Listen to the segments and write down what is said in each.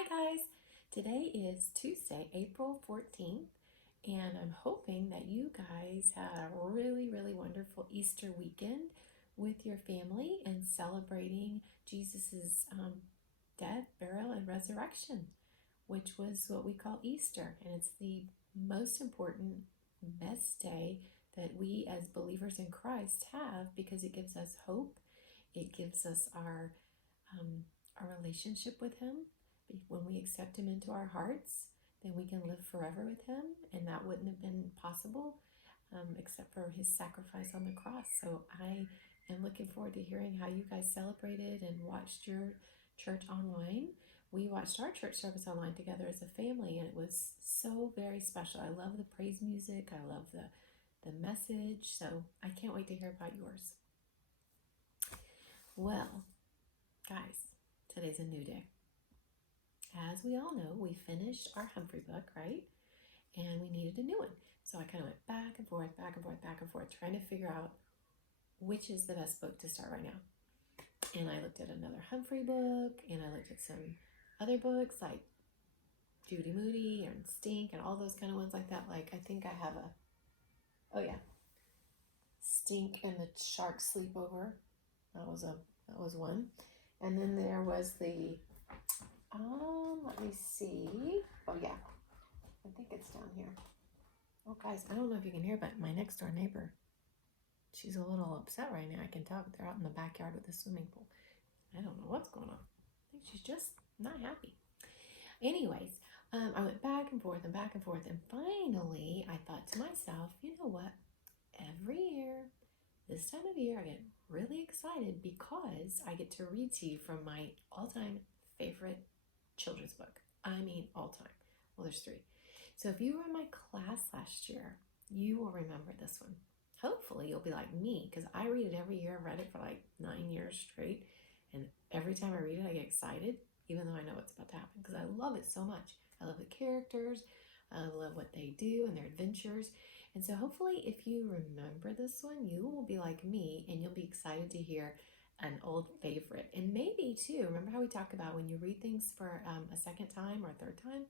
Hi guys! Today is Tuesday, April 14th, and I'm hoping that you guys had a really wonderful Easter weekend with your family and celebrating Jesus's death, burial, and resurrection, which was what we call Easter. And it's the most important, best day that we as believers in Christ have because it gives us hope. It gives us our relationship with Him. When we accept Him into our hearts, then we can live forever with Him, and that wouldn't have been possible except for His sacrifice on the cross. So I am looking forward to hearing how you guys celebrated and watched your church online. We watched our church service online together as a family, and it was so very special. I love the praise music. I love the message. So I can't wait to hear about yours. Well, guys, today's a new day. As we all know, we finished our Humphrey book, right? And we needed a new one. So I kind of went back and forth, trying to figure out which is the best book to start right now. And I looked at another Humphrey book, and I looked at some other books like Judy Moody and Stink and all those kind of ones like that. Like I think I have Stink and the Shark Sleepover. That was one. And then there was the let me see. Oh yeah, I think it's down here. Oh guys, I don't know if you can hear, but my next door neighbor, she's a little upset right now. I can tell. They're out in the backyard with the swimming pool. I don't know what's going on. I think she's just not happy. Anyways, I went back and forth, and finally I thought to myself, you know what? Every year, this time of year, I get really excited because I get to read to you from my all-time favorite children's book. I mean, all-time. Well, there's three. So if you were in my class last year, you will remember this one. Hopefully you'll be like me because I read it every year. I've read it for like 9 years straight. And every time I read it, I get excited, even though I know what's about to happen because I love it so much. I love the characters. I love what they do and their adventures. And so hopefully if you remember this one, you will be like me and you'll be excited to hear an old favorite. And maybe too, remember how we talk about when you read things for a second time or a third time,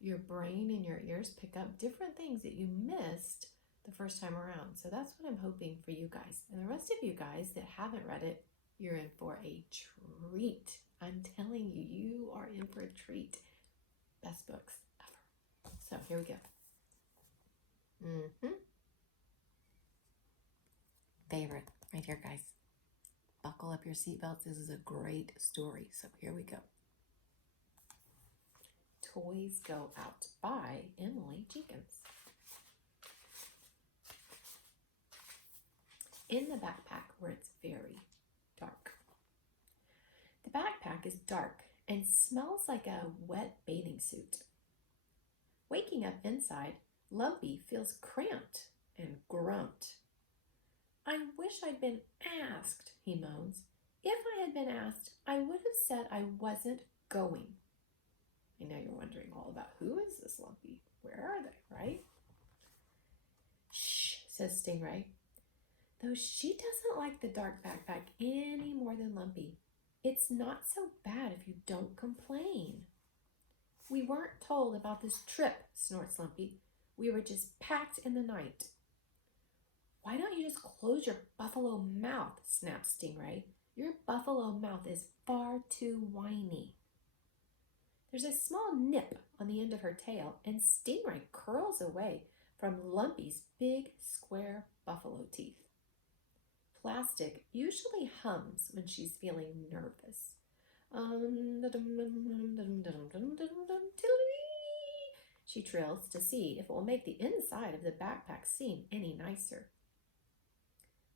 your brain and your ears pick up different things that you missed the first time around. So that's what I'm hoping for you guys. And the rest of you guys that haven't read it, you're in for a treat. I'm telling you, you are in for a treat. Best books ever. So here we go. Favorite right here, guys. Buckle up your seatbelts. This is a great story. So here we go. Toys Go Out by Emily Jenkins. In the backpack where it's very dark. The backpack is dark and smells like a wet bathing suit. Waking up inside, Lumpy feels cramped and grumped. I wish I'd been asked, he moans. If I had been asked, I would have said I wasn't going. I know you're wondering all about who is this Lumpy? Where are they, right? Shh, says Stingray. Though she doesn't like the dark backpack any more than Lumpy. It's not so bad if you don't complain. We weren't told about this trip, snorts Lumpy. We were just packed in the night. Why don't you just close your buffalo mouth, snaps Stingray. Your buffalo mouth is far too whiny. There's a small nip on the end of her tail, and Stingray curls away from Lumpy's big, square buffalo teeth. Plastic usually hums when she's feeling nervous. She trills to see if it will make the inside of the backpack seem any nicer.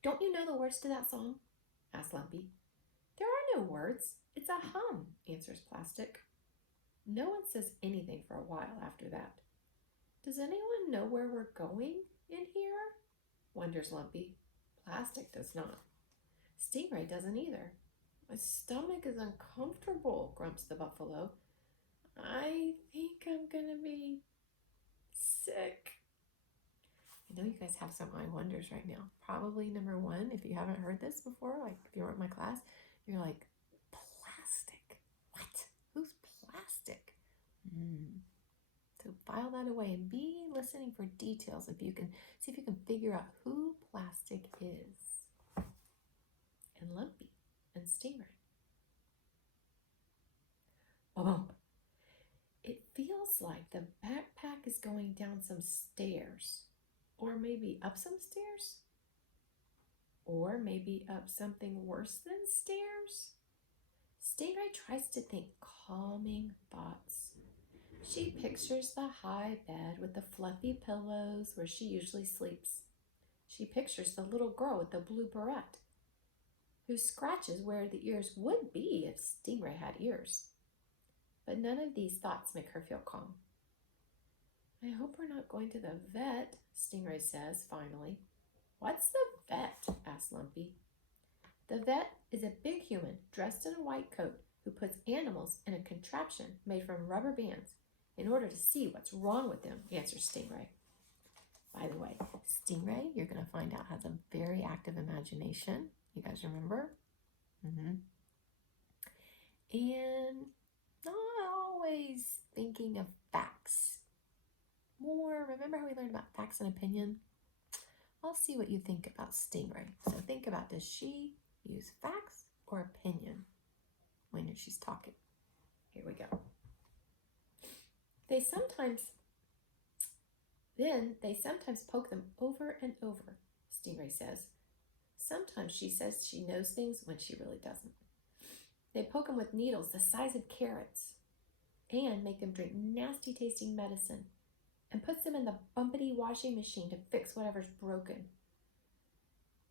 Don't you know the words to that song? Asks Lumpy. There are no words. It's a hum, answers Plastic. No one says anything for a while after that. Does anyone know where we're going in here? Wonders Lumpy. Plastic does not. Stingray doesn't either. My stomach is uncomfortable, grumps the buffalo. I think I'm gonna be sick. I know you guys have some I wonders right now. Probably number one, if you haven't heard this before, like if you weren't in my class, you're like, Plastic? What? Who's Plastic? file that away and be listening for details if you can see if you can figure out who Plastic is. And Lumpy and Stingray. Boom. It feels like the backpack is going down some stairs, or maybe up some stairs, or maybe up something worse than stairs. Stingray tries to think calming thoughts. She pictures the high bed with the fluffy pillows where she usually sleeps. She pictures the little girl with the blue beret who scratches where the ears would be if Stingray had ears. But none of these thoughts make her feel calm. I hope we're not going to the vet, Stingray says finally. What's the vet? Asks Lumpy. The vet is a big human dressed in a white coat who puts animals in a contraption made from rubber bands in order to see what's wrong with them, answers Stingray. By the way, Stingray, you're going to find out, has a very active imagination. You guys remember? And not always thinking of facts. More, remember how we learned about facts and opinion? I'll see what you think about Stingray. So think about, does she use facts or opinion when she's talking? Here we go. They sometimes poke them over and over, Stingray says. Sometimes she says she knows things when she really doesn't. They poke them with needles the size of carrots and make them drink nasty tasting medicine and puts them in the bumpity washing machine to fix whatever's broken.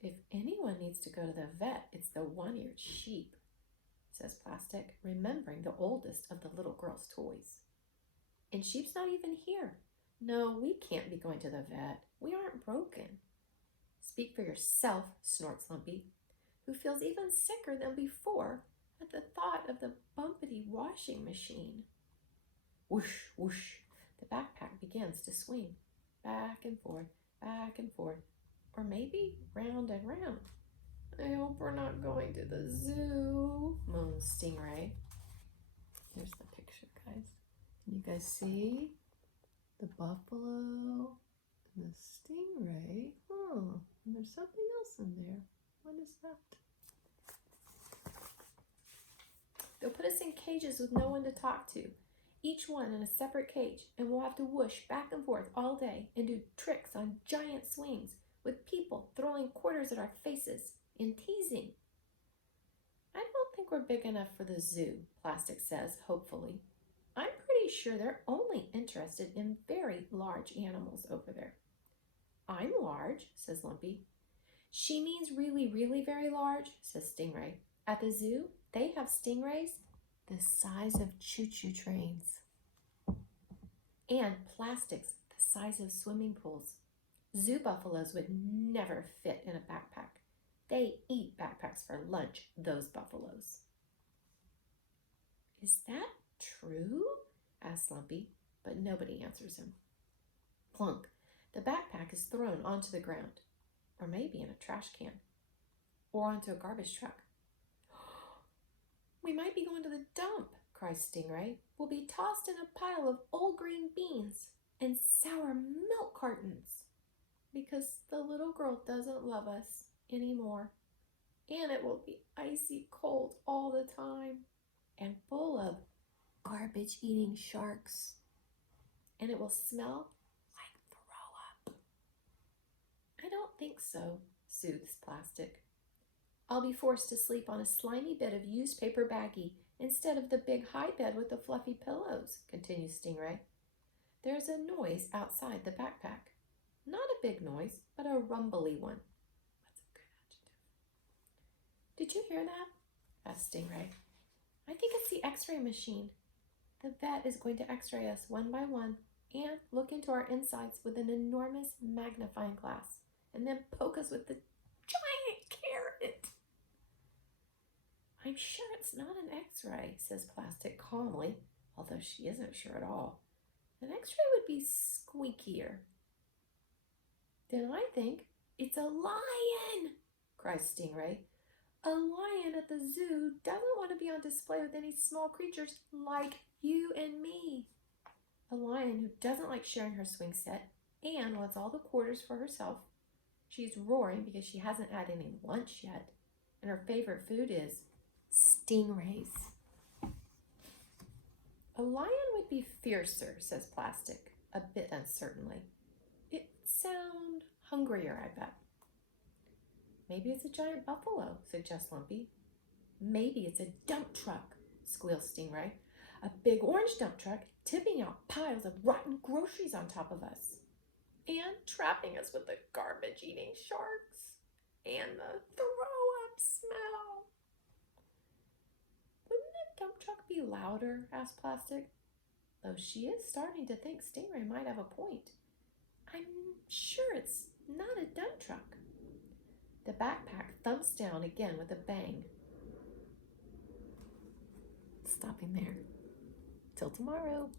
If anyone needs to go to the vet, it's the one-eared sheep, says Plastic, remembering the oldest of the little girl's toys. And Sheep's not even here. No, we can't be going to the vet. We aren't broken. Speak for yourself, snorts Lumpy, who feels even sicker than before at the thought of the bumpity washing machine. Whoosh, whoosh. The backpack begins to swing back and forth, or maybe round and round. I hope we're not going to the zoo, moans Stingray. Here's the picture, guys. Can you guys see the buffalo and the stingray? Oh, and there's something else in there. What is that? They'll put us in cages with no one to talk to, each one in a separate cage, and we'll have to whoosh back and forth all day and do tricks on giant swings with people throwing quarters at our faces and teasing. I don't think we're big enough for the zoo, Plastic says hopefully. I'm pretty sure they're only interested in very large animals over there. I'm large, says Lumpy. She means really, really very large, says Stingray. At the zoo, they have stingrays the size of choo-choo trains. And plastics the size of swimming pools. Zoo buffaloes would never fit in a backpack. They eat backpacks for lunch, those buffaloes. Is that true? Asks Lumpy, but nobody answers him. Plunk. The backpack is thrown onto the ground, or maybe in a trash can, or onto a garbage truck. We might be going to the dump, cries Stingray. We'll be tossed in a pile of old green beans and sour milk cartons because the little girl doesn't love us anymore. And it will be icy cold all the time and full of garbage-eating sharks. And it will smell like throw up. I don't think so, soothes Plastic. I'll be forced to sleep on a slimy bit of used paper baggie instead of the big high bed with the fluffy pillows, continues Stingray. There's a noise outside the backpack. Not a big noise, but a rumbly one. That's a good adjective. Did you hear that? Asked Stingray. I think it's the x-ray machine. The vet is going to x-ray us one by one and look into our insides with an enormous magnifying glass and then poke us with the giant carrot. I'm sure it's not an x-ray, says Plastic calmly, although she isn't sure at all. An x-ray would be squeakier. Then I think it's a lion, cries Stingray. A lion at the zoo doesn't want to be on display with any small creatures like you and me. A lion who doesn't like sharing her swing set and wants all the quarters for herself. She's roaring because she hasn't had any lunch yet, and her favorite food is stingrays. A lion would be fiercer, says Plastic, a bit uncertainly. It would sound hungrier, I bet. Maybe it's a giant buffalo, suggests Lumpy. Maybe it's a dump truck, squeals Stingray. A big orange dump truck tipping out piles of rotten groceries on top of us. And trapping us with the garbage-eating sharks. And the throw-up smell. Wouldn't a dump truck be louder, asked Plastic. Though she is starting to think Stingray might have a point. I'm sure it's not a dump truck. The backpack thumps down again with a bang. Stopping there. Till tomorrow.